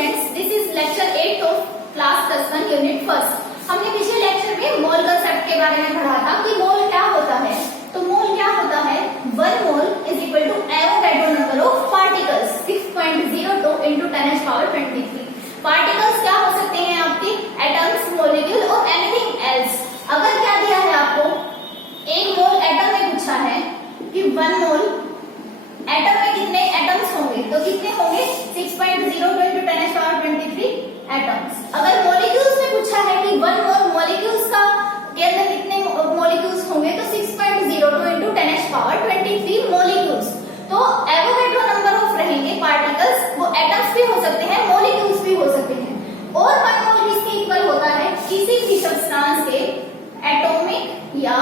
Students, this is lecture 8 of class +1 unit first. हमने पिछले lecture में मोल कंसेप्ट के बारे में पढ़ा था कि मोल क्या होता है। तो मोल क्या होता है, 1 mole is equal to Avogadro number of particles 6.02 into 10⁻23। Particles क्या हो सकते हैं आपके, एटम्स, मॉलिक्यूल और एनीथिंग एल्स। अगर क्या दिया है आपको, एक मोल एटम में पूछा है कि 1 मोल एटम में कितने एटम्स होंगे, तो कितने होंगे 6.02 into 10⁻23 एटम्स। अगर मॉलिक्यूल्स में पूछा है कि 1 मोल मॉलिक्यूल्स का के अंदर कितने मॉलिक्यूल्स होंगे, तो 6.02 into 10⁻23 मॉलिक्यूल्स। तो एवोगैड्रो नंबर ऑफ रहेंगे पार्टिकल्स, वो एटम्स भी हो सकते हैं, मॉलिक्यूल्स भी हो सकते हैं। और 1 मोल किसके इक्वल होता है, किसी भी सब्सटेंस के एटॉमिक या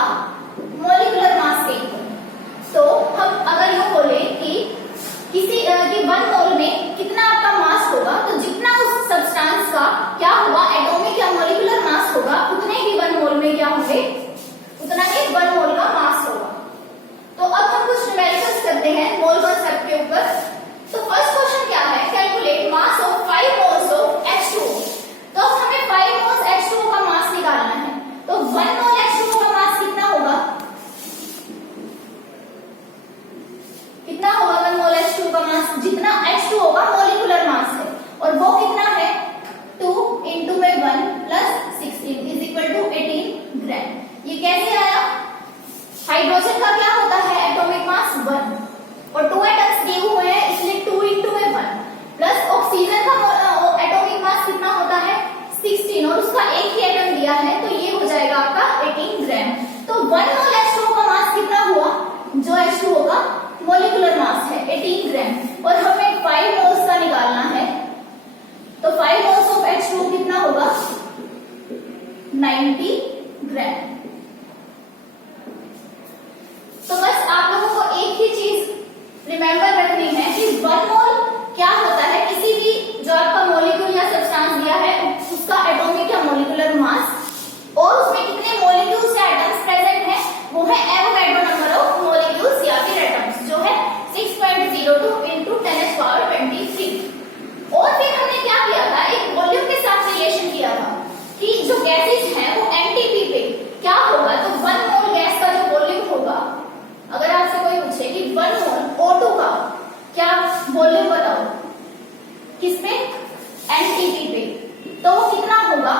मॉलिक्यूलर मास के इक्वल। तो हम अगर ये बोले कि किसी कि 1 मोल में कितना आपका मास होगा, तो जितना उस सब्सटेंस का क्या होगा, एटॉमिक या मॉलिक्यूलर मास होगा, उतने ही 1 मोल में क्या होंगे, उतना ही 1 मोल का मास होगा। तो अब हम कुछ न्यूमेरिकल्स करते हैं मोल कंसेप्ट के ऊपर। तो फर्स्ट क्वेश्चन क्या है, calculate mass of 5 moles of H2O। तो हमें 5 मोल्स H2O का मास निकालना है। तो 1 मोल H2O का मास कितना होगा, कितना होगा 1 मोल H2O का मास, जितना H2O का मॉलिक्यूलर मास है, और वो कितना है 2 into में 1 plus 16 is equal to 18 ग्राम। ये कैसे आया, हाइड्रोजन का क्या होता है एटॉमिक मास 1 और 2 एटम्स दिए हुए हैं, इसलिए 2 into में 1 प्लस ऑक्सीजन का एटॉमिक मास कितना होता है 16 और उसका एक ही एटम दिया है, तो ये हो जाएगा आपका 18 ग्राम। तो 1 मोल H2O का मास कितना हुआ, जो H2O का मॉलिक्यूलर मास है 18 ग्राम, और हमें 5 मोल्स का निकालना है। तो 5 मोल्स ऑफ H2O कितना होगा 90 ग्राम। तो बस आप लोगों को एक ही चीज रिमेंबर रखनी है कि 1 मोल क्या होता है, किसी भी जो आपका मॉलिक्यूल या सब्सटेंस दिया है उसका एटॉमिक या मॉलिक्यूलर मास, और उसमें कितने मॉलिक्यूल्स या एटम्स प्रेजेंट है, वो है एवोगैड्रो नंबर ऑफ मॉलिक्यूल्स या फिर एटम्स, जो है 6.02 into 10⁻23। और फिर हमने क्या किया था, एक वॉल्यूम के साथ रिलेशन किया था कि जो गैसेस हैं वो एनटीपी पे क्या होगा। तो 1 मोल गैस का जो वॉल्यूम होगा, अगर आपसे कोई पूछे कि 1 मोल O2 का क्या वॉल्यूम बताओ, किसपे, एनटीपी पे, तो वो कितना होगा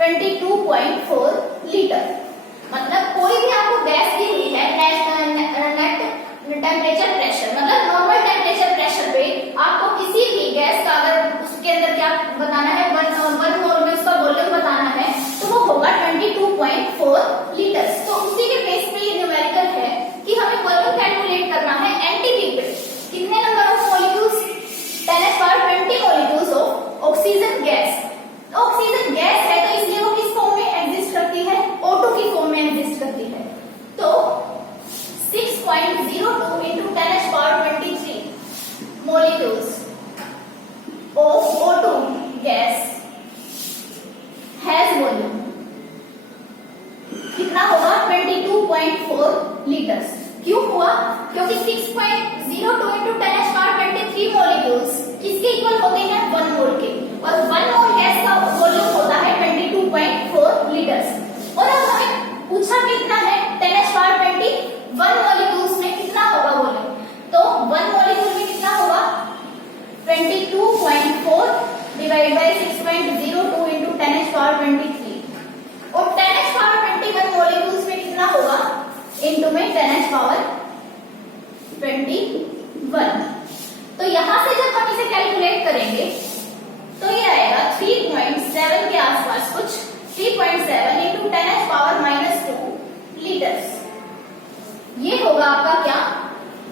22.4 लीटर। मतलब कोई भी आपको गैस दी हुई है, नेट टेम्परेचर प्रेशर, मतलब नॉर्मल टेम्परेचर प्रेशर पे आपको किसी भी गैस का अगर उसके अंदर क्या बताना है, 1 मोल में उसका वॉल्यूम बताना है, तो वो होगा 22.4 लीटर। तो उसी के बेस पे ये न्यूमेरिकल है कि हमें वॉल्यूम कैलकुलेट करना है एनटीपी पे, कितने number of molecules 10⁻20 molecules of oxygen gas. तो ऑक्सीजन गैस है तो इसलिए वो किस फॉर्म में एग्जिस्ट करती है, O2 की फॉर्म में एग्जिस्ट करती है। तो 6.02 into 10⁻23 molecules of O2 gas has volume कितना होगा 22.4 लीटर्स। क्यों हुआ, क्योंकि 6.02 into 10⁻23 मॉलिक्यूल्स किसके इक्वल होते हैं 1 मोल के, और 1 मोल गैस का वॉल्यूम होता है 22.4 लीटर्स। और अब हमें पूछा कितना है 10⁻20 1 मॉलिक्यूल्स में कितना होगा वॉल्यूम, तो 1 मॉलिक्यूल में कितना होगा 22.4 डिवाइड बाय 6.02 into 10⁻23, और 10⁻21 मॉलिक्यूल्स में कितना होगा इनटू में 10⁻21। तो यहां से जब हम इसे कैलकुलेट करेंगे तो ये आएगा 3.7 के आसपास, कुछ 3.7 into 10⁻2 लीटर्स। ये होगा आपका क्या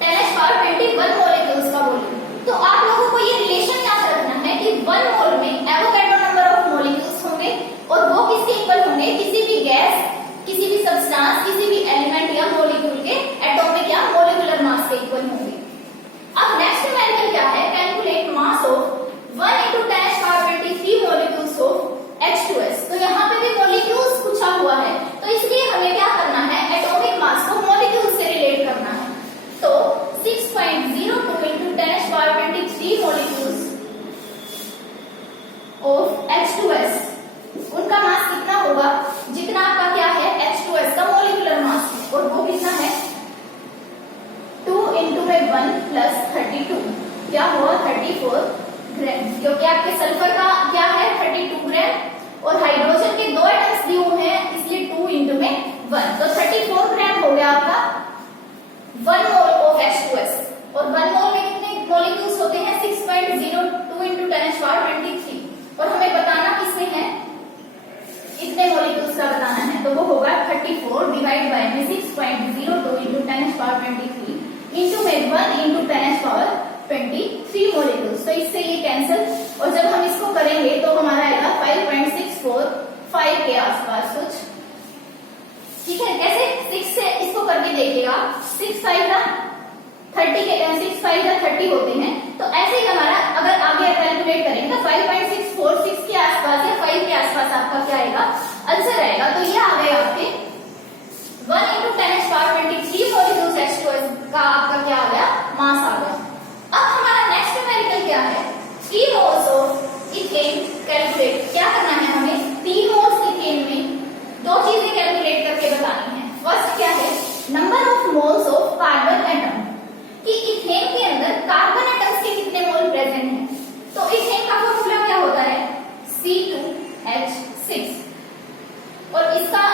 10⁻21 मॉलिक्यूल्स का वॉल्यूम। तो आप लोगों को ये रिलेशन याद रखना है कि 1 मोल में एवोगैड्रो नंबर ऑफ मॉलिक्यूल्स होंगे, और वो किसके इक्वल होंगे, किसी भी गैस, किसी भी सब्सटेंस, किसी भी एलिमेंट या मॉलिक्यूल के एटॉमिक या मॉलिक्यूलर मास के इक्वल होंगे। अब नेक्स्ट न्यूमेरिकल क्या है, calculate mass of 1 into 10⁻23 molecules of H2S। तो यहाँ पे भी मॉलिक्यूल्स पूछा हुआ है, तो इसलिए हमें क्या करना है, एटॉमिक मास को मॉलिक्यूल से रिलेट करना है। तो 6.02 into 10⁻23 मॉलिक्यूल्स 34 ग्राम, क्योंकि आपके सल्फर का क्या है 32 ग्राम और हाइड्रोजन के 2 एटम्स दिए हुए हैं इसलिए 2 इंटू में 1, तो 34 ग्राम हो गया आपका 1 मोल ऑफ H2S। और 1 मोल में कितने मॉलिक्यूल्स होते हैं 6.02 इंटू 10⁻23 और हमें बताना किसमें है इतने मॉलिक्यूल्स का बताना है, तो वो होगा 34 डिवाइड बाय में 6.02 इंटू 10⁻23 इंटू में 1 इंटू 10⁻23 मॉलिक्यूल्स, तो इससे ये कैंसिल और जब हम इसको करेंगे तो हमारा आएगा 5.645 के आसपास कुछ, ठीक है। कैसे 6 से इसको करके देखिएगा 6 5 30 के 6 5 30 होते हैं, तो ऐसे ही हमारा अगर आगे कैलकुलेट करेंगे तो 5.646 के आसपास या 5 के आसपास आपका क्या आएगा आंसर आएगा। तो ये आ गए आपके 1 इंटू 10⁻23 मॉलिक्यूल्स H2S का आपका क्या आ गया मास आ गया। अब हमारा नेक्स्ट न्यूमेरिकल क्या है 3 मोल्स ऑफ इथेन कैलकुलेट, क्या करना है हमें 3 मोल्स इथेन में 2 चीजें कैलकुलेट करके बतानी है। फर्स्ट क्या है number of moles of carbon atom, कि इथेन के अंदर कार्बन एटम्स के कितने मोल प्रेजेंट हैं, तो इथेन का फॉर्मूला क्या होता है C2H6 और इसका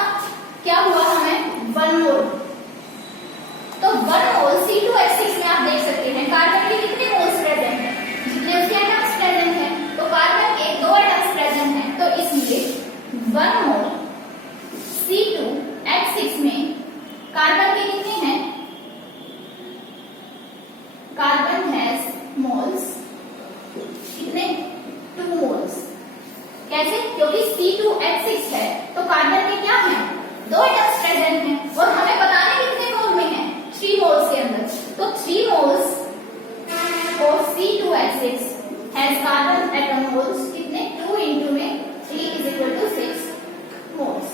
क्या हुआ हमें 1 मोल, तो 1 मोल C2H6 में आप देख सकते हैं कार्बन के कितने मोल्स प्रेजेंट हैं, जितने उसके एटम्स प्रेजेंट हैं, तो कार्बन के 2 एटम्स प्रेजेंट हैं, तो इसलिए 1 मोल C2H6 में कार्बन के कितने हैं, कार्बन हैज मोल्स कितने 2 मोल्स, कैसे क्योंकि C2H6 है तो कार्बन के क्या हैं 2 एटम्स प्रेजेंट हैं और हमें बताने कितने मोल में है 3 मोल्स के अंदर, तो 3 moles of C2H6 has carbon atom moles कितने 2 इंटू में 3 is equal to 6 moles.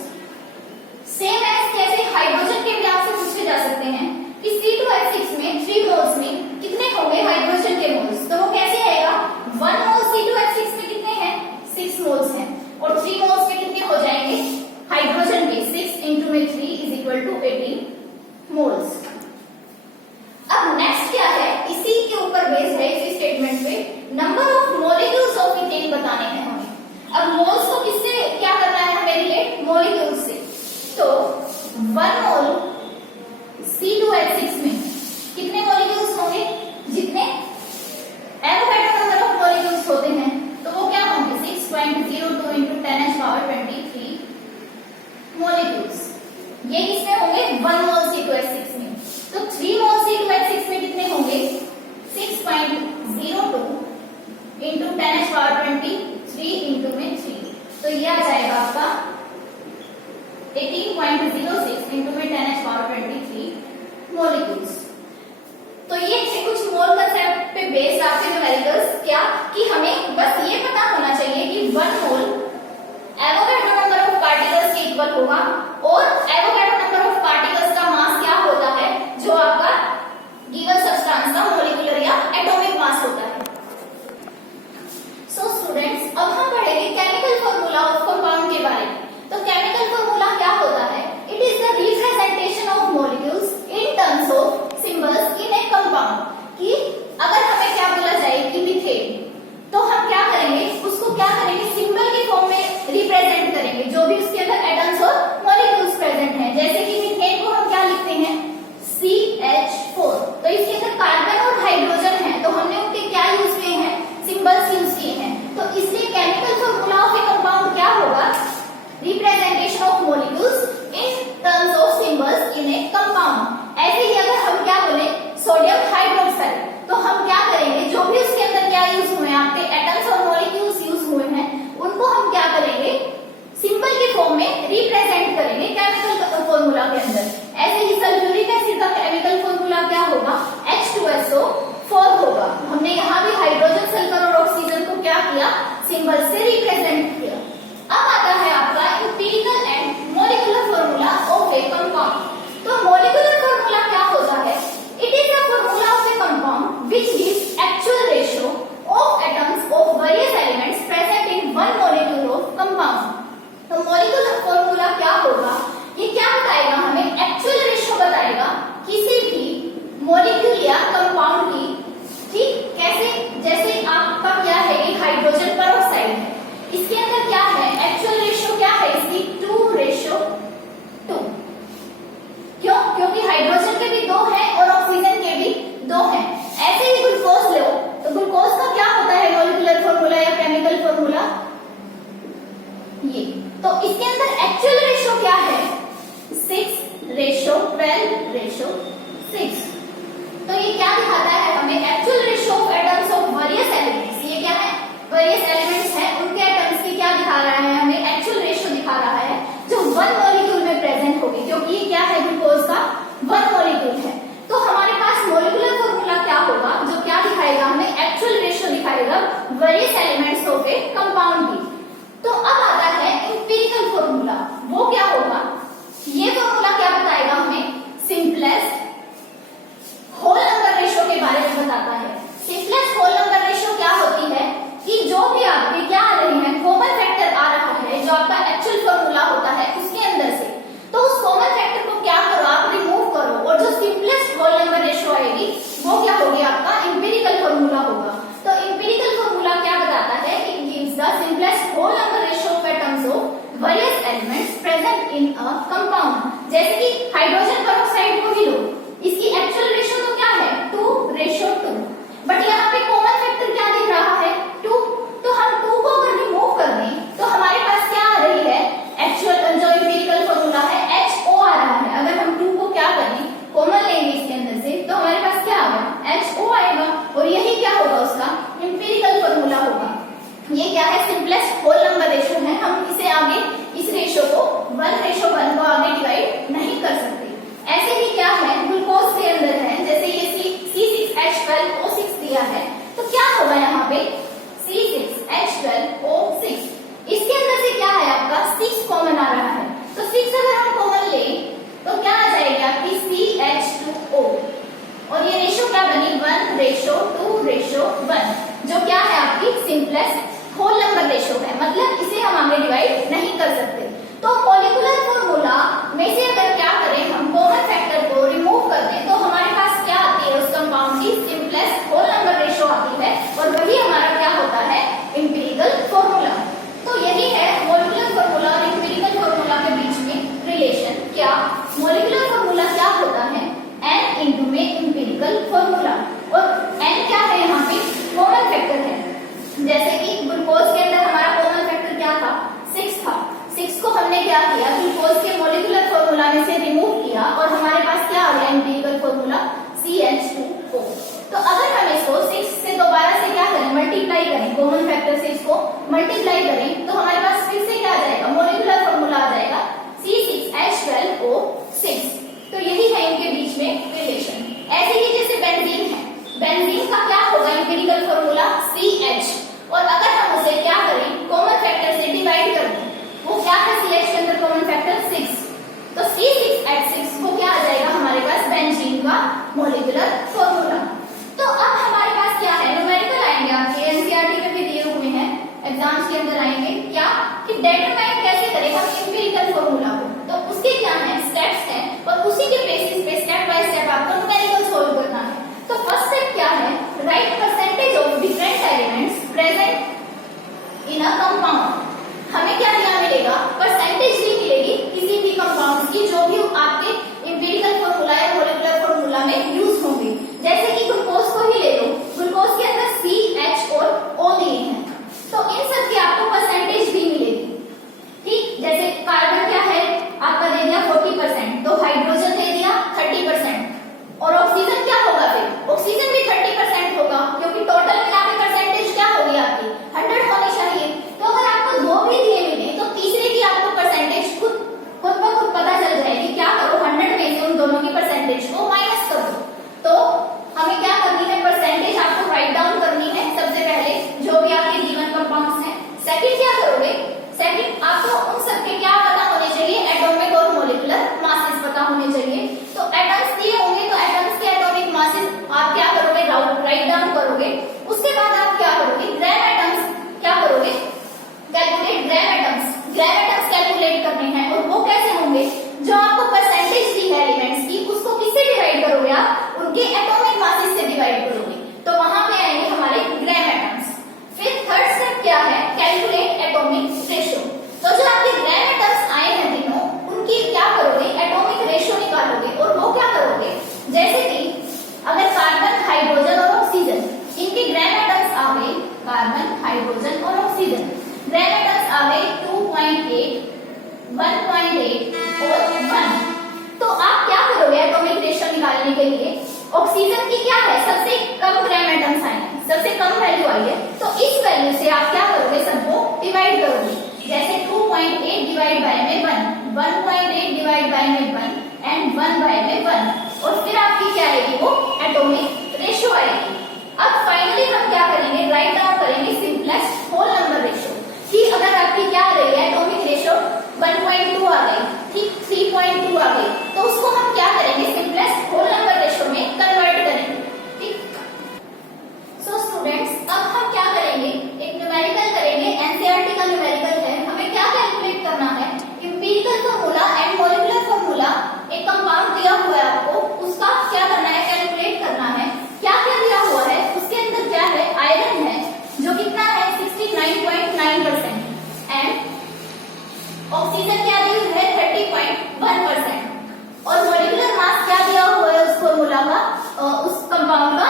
Same as कैसे हाइड्रोजन के भी आपसे पूछे जा सकते हैं कि C2H6 में 3 मोल्स में कितने होंगे हाइड्रोजन के मोल्स, तो वो कैसे आएगा 1 मोल C2H6 में कितने हैं 6 मोल्स हैं और 3 मोल्स में कितने हो जाएंगे हाइड्रोजन के 6 इंटू में 3 इज इक्वल टू 18 मोल्स। अब नेक्स्ट क्या है इसी के ऊपर बेस्ड है इसी स्टेटमेंट पे number of molecules of ethane बताने हैं हमें। अब मोल्स को किससे क्या करना है हमें रिलेट मॉलिक्यूल्स से, तो 1 मोल C2H6 में कितने मॉलिक्यूल्स होंगे जितने एवोगैड्रो नंबर ऑफ मॉलिक्यूल्स होते हैं, तो वो क्या होंगे 6.02 इंटू 10⁻23 मॉलिक्यूल्स, ये किसमें होंगे 1 मोल C2H6 में, तो 3 मोल C2H6 में कितने होंगे 6.02 इंटू 10⁻23 इंटू में 3, तो ये आ जाएगा आपका 18.06 इंटू में 10⁻23 मॉलिक्यूल्स। तो ये थे कुछ मोल कंसेप्ट पे बेस्ड आपके न्यूमेरिकल्स, क्या कि हमें बस ये पता होना चाहिए कि 1 मोल एवोगैड्रो नंबर ऑफ पार्टिकल्स के इक्वल होगा और एवोगैड्रो नंबर ऑफ पार्टिकल्स का मास क्या होता है जो आपका गिवन सब्सटेंस का मॉलिक्यूलर या एटॉमिक मास होता है। सो स्टूडेंट्स अब हम पढ़ेंगे केमिकल फॉर्मूला ऑफ कंपाउंड के बारे में। तो केमिकल फॉर्मूला क्या होता है it is the representation of molecules in terms of symbols in A compound, कि अगर हमें क्या बोला जाए कि मीथेन, तो हम क्या करेंगे उसको क्या करेंगे सिंबल के फॉर्म में रिप्रेजेंट करेंगे जो भी उसके अंदर एटम्स और मॉलिक्यूल्स प्रेजेंट हैं। जैसे कि मीथेन को हम क्या लिखते हैं CH4, तो इसके अंदर कार्बन और हाइड्रोजन है तो हमने उनके क्या यूज किए हैं सिंबल्स यूज किए हैं, तो इसलिए chemical formula of A compound क्या होगा representation of molecules in terms of symbols in A compound. ऐसे ही अगर हम क्या बोले सोडियम हाइड्रोक्साइड, तो हम क्या करेंगे जो भी उसके अंदर क्या यूज हुए हैं आपके एटम्स और मॉलिक्यूल्स यूज हुए हैं उनको हम क्या करेंगे सिंबल के फॉर्म में रिप्रेजेंट करेंगे केमिकल फॉर्मूला के अंदर। ऐसे ही सल्फ्यूरिक एसिड का केमिकल फॉर्मूला क्या होगा H2SO4 होगा। हमने यहाँ भी हाइड्रोजन सल्फर और ऑक्सीजन को क्या किया सिंबल से रिप्रेजेंट किया। अब आता है आपका empirical and molecular formula of A compound. तो मॉलिक्यूलर फॉर्मूला क्या होता है it is a formula of A compound which gives actual ratio of atoms of various elements present in one molecule of compound. तो molecular formula क्या होगा ये क्या बताएगा हमें एक्चुअल रेशियो बताएगा किसी भी मॉलिक्यूल या कंपाउंड की, ठीक कैसे जैसे तो इसके अंदर एक्चुअल रेशो क्या है? 6:12:6। तो ये क्या दिखाता है हमें? Actual ratio of atoms of various elements. ये क्या है? वेरियस एलिमेंट्स है, उनके एटम्स की क्या दिखा रहा है हमें? एक्चुअल रेशो दिखा रहा है जो 1 मॉलिक्यूल में प्रेजेंट होगी, क्योंकि ये क्या है? ग्लूकोज का 1 मॉलिक्यूल है। तो हमारे पास मॉलिक्यूलर फॉर्मूला क्या होगा जो क्या दिखाएगा हमें? एक्चुअल रेशो दिखाएगा various elements of A compound की। तो अब आता है एम्पिरिकल फॉर्मूला। वो क्या होगा? ये फॉर्मूला क्या बताएगा हमें? सिंपलेस्ट होल नंबर रेशो के बारे में बताता है। सिंपलेस्ट होल नंबर रेशो क्या होती है कि जो भी आपके क्या आ रहे हैं, कॉमन फैक्टर आ रहा है जो आपका एक्चुअल फॉर्मूला होता है उसके अंदर से, तो उस कॉमन फैक्टर को क्या करो? आप रिमूव करो और जो सिंपलेस्ट होल नंबर रेशो आएगी वो क्या होगी? आपका एम्पिरिकल फॉर्मूला होगा। तो एम्पिरिकल फॉर्मूला क्या बताता है? It gives the simplest whole number ratio of atoms of various elements present in a compound. जैसे कि हाइड्रोजन पेरोक्साइड को ही लो, इसकी एक्चुअल रेशो तो क्या है? 2:2। बट यहाँ पे कॉमन फैक्टर क्या दिख रहा है? 2। तो हम 2 को अगर रिमूव कर दें तो हमारे पास क्या आ रही है? एक्चुअल जो एम्पिरिकल फॉर्मूला है HO आ रहा है। अगर हम 2 को क्या करें? कॉमन लेंगे इसके अंदर से, तो हमारे पास क्या आएगा? HO आएगा। और यही क्या होगा? उसका एम्पिरिकल फॉर्मूला होगा। ये क्या है? सिंपलेस्ट होल नंबर रेशो है। हम इसे आगे इस रेशो को 1:1 को आगे डिवाइड नहीं कर सकते। ऐसे ही क्या है? ग्लूकोज के अंदर है, जैसे ये C6H12O6 दिया है, तो क्या होगा यहाँ पे? C6H12O6। इसके अंदर से क्या है? आपका 6 कॉमन आ रहा है। तो 6 अगर हम कॉमन ले तो क्या आ जाएगी आपकी? CH2O। और ये रेशो क्या बनी? 1:2:1, जो क्या है? आपकी सिंपलेस्ट होल नंबर रेशो है। मतलब इसे हम आगे डिवाइड नहीं कर सकते। तो मॉलिक्यूलर फॉर्मूला में से अगर क्या करें? हम कॉमन फैक्टर को रिमूव कर दें तो हमारे पास क्या आती है? उस कंपाउंड की सिंपलेस्ट होल नंबर रेशो आती है, और वही हमारा क्या होता है? Empirical formula. तो यही है मॉलिक्यूलर फॉर्मूला और एम्पिरिकल फॉर्मूला के बीच में रिलेशन। क्या मॉलिक्यूलर फॉर्मूला क्या होता है? N इंटू में एम्पिरिकल फॉर्मूला। और N क्या है? यहाँ पे कॉमन फैक्टर है। जैसे कि ग्लूकोज के अंदर हमारा कॉमन फैक्टर क्या था? 6 था। 6 को हमने क्या किया? ग्लूकोज के मॉलिक्यूलर फॉर्मूला में से रिमूव किया और हमारे पास क्या आ गया? Empirical formula CH2O। तो अगर हम इसको 6 से दोबारा से क्या करें? मल्टीप्लाई करें, कॉमन फैक्टर से इसको मल्टीप्लाई करें, तो हमारे पास फिर से क्या आ जाएगा? मॉलिक्यूलर फॉर्मूला आ जाएगा C6H12O6। तो यही है इनके बीच में रिलेशन। ऐसे ही जैसे बेंजीन है, बेंजीन का क्या होगा? Empirical formula CH। और अगर हम उसे क्या करें? कॉमन फैक्टर से डिवाइड कर दें, वो क्या है? CH के अंदर कॉमन फैक्टर 6। तो C6H6 को क्या आ जाएगा हमारे पास? बेंजीन का मॉलिक्यूलर फॉर्मूला। तो अब हमारे पास क्या है? न्यूमेरिकल आएंगे, आपके एनसीईआरटी में भी दिए हुए हैं, एग्जाम्स के अंदर आएंगे। क्या? निकालने के लिए ऑक्सीजन की क्या है, सबसे कम ग्राम एटम्स आए हैं, सबसे कम वैल्यू आई है, तो इस वैल्यू से आप क्या करोगे, सबको डिवाइड करोगे। जैसे 2.8 डिवाइड बाय में 1, 1.8 डिवाइड बाय में 1 एंड 1 बाय में 1, और फिर आपकी क्या आएगी, वो एटॉमिक रेशियो आएगी। अब फाइनली हम क्या करेंगे, राइट डाउन करेंगे सिंपलेस्ट होल नंबर रेशियो, कि अगर आपकी क्या आ रही है एटॉमिक रेशियो 1.2 आ गई, ठीक 3.2 आ गई, तो उसको हम क्या करेंगे, सिंपलेस्ट होल नंबर रेशियो में कन्वर्ट करेंगे, ठीक। सो स्टूडेंट्स, अब हम क्या करेंगे, एक न्यूमेरिकल करेंगे, एनसीईआरटी का न्यूमेरिकल है। हमें क्या कैलकुलेट करना है, empirical formula and molecular formula, एक कंपाउंड दिया हुआ है आपको, उसका क्या करना है, कैलकुलेट करना है। क्या क्या दिया हुआ है, उसके अंदर क्या है, आयरन है जो कितना है 69.9% एंड ऑक्सीजन क्या दी हुई है 30.1%, और मॉलिक्यूलर मास क्या दिया हुआ है उस फार्मूला का, उस कंपाउंड का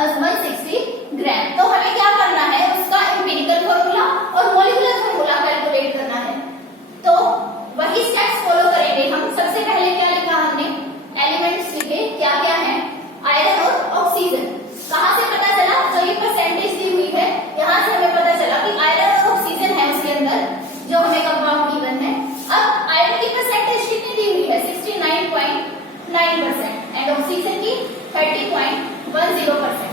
160 ग्राम। तो हमें क्या करना है, उसका एम्पिरिकल फार्मूला और मॉलिक्यूलर फार्मूला कैलकुलेट करना है। तो वही स्टेप्स फॉलो करेंगे हम। सबसे पहले क्या लिखा हमने, एलिमेंट्स लिखे, क्या क्या है, आयरन और ऑक्सीजन। कहां से पता चला, जो ये परसेंटेज दी हुई है यहां से हमें पता चला कि आयरन और ऑक्सीजन है उसके अंदर, जो हमें कंपाउंड गिवन है। अब आयरन की परसेंटेज कितनी दी हुई है, 69.9% एंड ऑक्सीजन की 30.10%।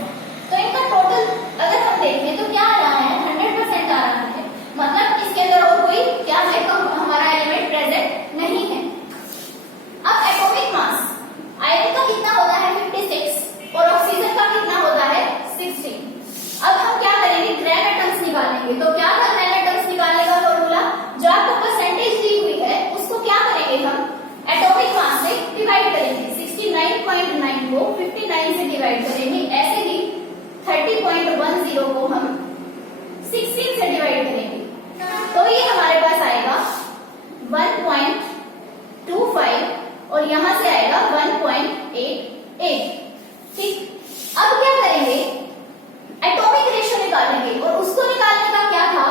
तो इनका टोटल अगर हम देखें तो क्या आ रहा है, 100% आ रहा है, मतलब इसके अंदर और कोई क्या है, हमारा एलिमेंट प्रेजेंट नहीं है। अब एटॉमिक मास आयरन का कितना होता है 56 और ऑक्सीजन का कितना होता है 16। अब हम क्या करेंगे, ग्राम एटम्स निकालेंगे। तो क्या ग्राम एटम्स निकालने का फॉर्मूला, जो आपको परसेंटेज दी हुई है उसको क्या करेंगे, हम एटॉमिक मास से डिवाइड करेंगे। 69.9 को 59 से डिवाइड करेंगे, ऐसे ही 30.10 को हम 16 से डिवाइड करेंगे, तो ये हमारे पास आएगा 1.25 और यहां से आएगा 1.88, ठीक। अब क्या करेंगे, एटॉमिक रेशियो निकालेंगे, और उसको निकालने का क्या था,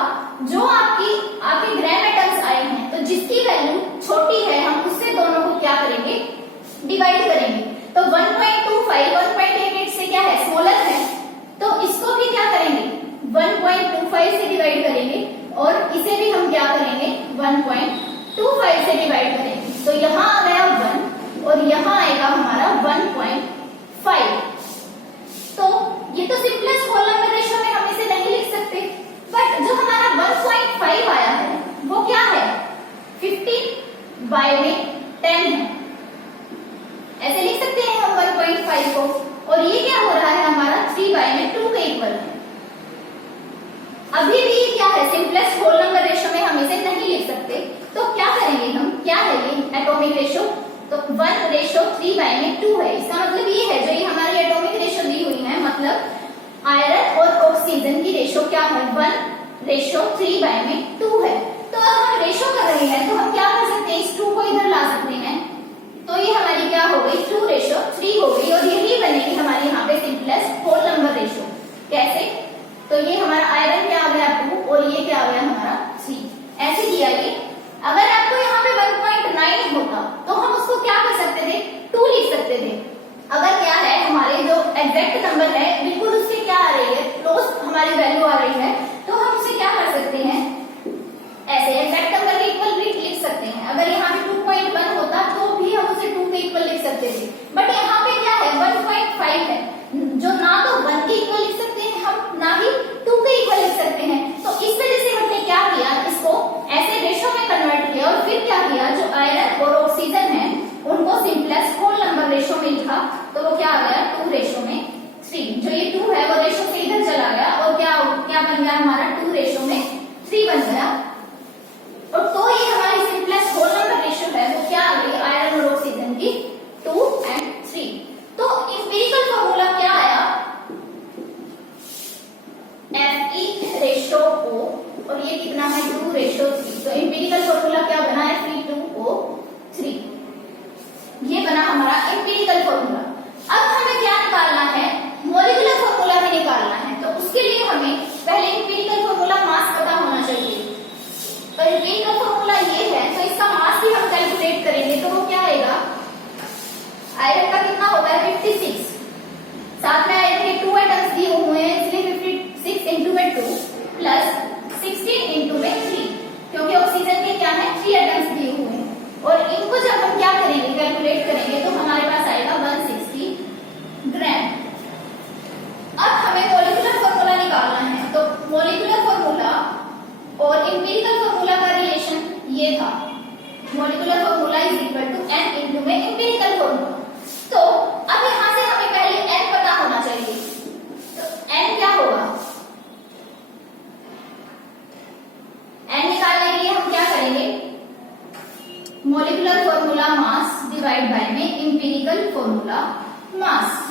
जो आपके ग्राम एटम्स आए हैं, तो जिसकी वैल्यू छोटी है हम उससे दोनों को क्या करेंगे, डिवाइड करेंगे। तो 1.25 1.88 से क्या है, स्मॉलर है, तो इसको भी क्या करेंगे, 1.25 से डिवाइड करेंगे, और इसे भी हम क्या करेंगे, 1.25 से डिवाइड करेंगे। तो यहाँ आ गया 1 और यहाँ आएगा हमारा 1.5। तो ये तो सिंपलेस्ट होल नंबर रेशियो में हम इसे नहीं लिख सकते, बट जो हमारा 1.5 आया है वो क्या है, 15/10 है, ऐसे लिख सकते हैं हम 1.5 को। और ये क्या हो रहा है, हमारा 3/2 के इक्वल है। अभी भी ये क्या है, सिंपलेस्ट होल नंबर रेशियो में हम इसे नहीं लिख सकते, तो क्या करेंगे हम, क्या है ये एटॉमिक रेशियो, तो 1:3/2 है। इसका मतलब ये है, जो ये हमारी एटॉमिक रेशियो दी हुई है, मतलब आयरन और ऑक्सीजन की रेशियो क्या है, 1:3/2 है। तो अब हम रेशियो कर रहे हैं, तो हम क्या कर सकते हैं, इस 2 को इधर ला सकते हैं, तो ये हमारी क्या हो गई, 2:3 हो गई, और यही बनेगी हमारी यहाँ पे सिंपलेस्ट होल नंबर रेशियो। कैसे, तो ये हमारा आयरन क्या आ गया 2 और ये क्या आ गया हमारा 3, ऐसे किया ये। अगर आपको यहाँ पे 1.9 होता तो हम उसको क्या कर सकते थे, 2 लिख सकते थे। अगर क्या है, हमारे जो एग्जैक्ट नंबर है बिल्कुल उसके क्या आ रही है, क्लोज हमारी वैल्यू आ रही है, तो हम उसे क्या कर सकते हैं, ऐसे एग्जैक्ट नंबर के इक्वल भी लिख सकते हैं। अगर यहाँ पे 2.1 होता तो भी हम उसे 2 के इक्वल लिख सकते थे, बट यहाँ पे क्या है 1.5 है, जो ना तो 1 के इक्वल लिख सकते हैं हम, ना ही 2 के इक्वल लिख सकते हैं। तो इस वजह से हमने क्या किया, इसको ऐसे रेशियो में कन्वर्ट किया, और फिर क्या किया, जो आयरन और ऑक्सीजन है उनको सिंपलेस्ट होल नंबर रेशियो में लिखा, तो वो क्या आ गया 2:3। जो ये 2 है वो रेशियो से इधर चला गया, और क्या बन गया हमारा 2:3 बन गया। और तो ये हमारी सिंपलेस्ट होल नंबर रेशियो है, वो क्या आ गई, आयरन और ऑक्सीजन की 2 and 3। तो एम्पिरिकल फॉर्मूला क्या आया, Fe/O, और ये कितना है 2:3। तो एम्पिरिकल फॉर्मूला क्या बना है, Fe2O3, ये बना हमारा एम्पिरिकल फॉर्मूला। अब हमें क्या निकालना है, मॉलिक्यूलर फॉर्मूला भी निकालना है, तो उसके लिए हमें पहले एम्पिरिकल फॉर्मूला मास पता होना चाहिए। तो एम्पिरिकल फॉर्मूला ये है, तो इसका मास भी हम कैलकुलेट करेंगे, तो वो क्या आएगा, आयरन का कितना होता है 3 एटम्स दिए हुए हैं और इनको जब हम क्या करेंगे, कैलकुलेट करेंगे, तो हमारे पास आएगा 160 ग्राम। अब हमें मॉलिक्यूलर फॉर्मूला निकालना है, तो मॉलिक्यूलर फॉर्मूला और एम्पिरिकल फॉर्मूला का रिलेशन ये था, molecular formula is equal to n into में एम्पिरिकल फॉर्मूला। तो अब यहां से हमें पहले n पता होना चाहिए, तो n क्या होगा, n निकालने के लिए हम क्या करेंगे, molecular formula mass divide by में एम्पिरिकल फॉर्मूला मास।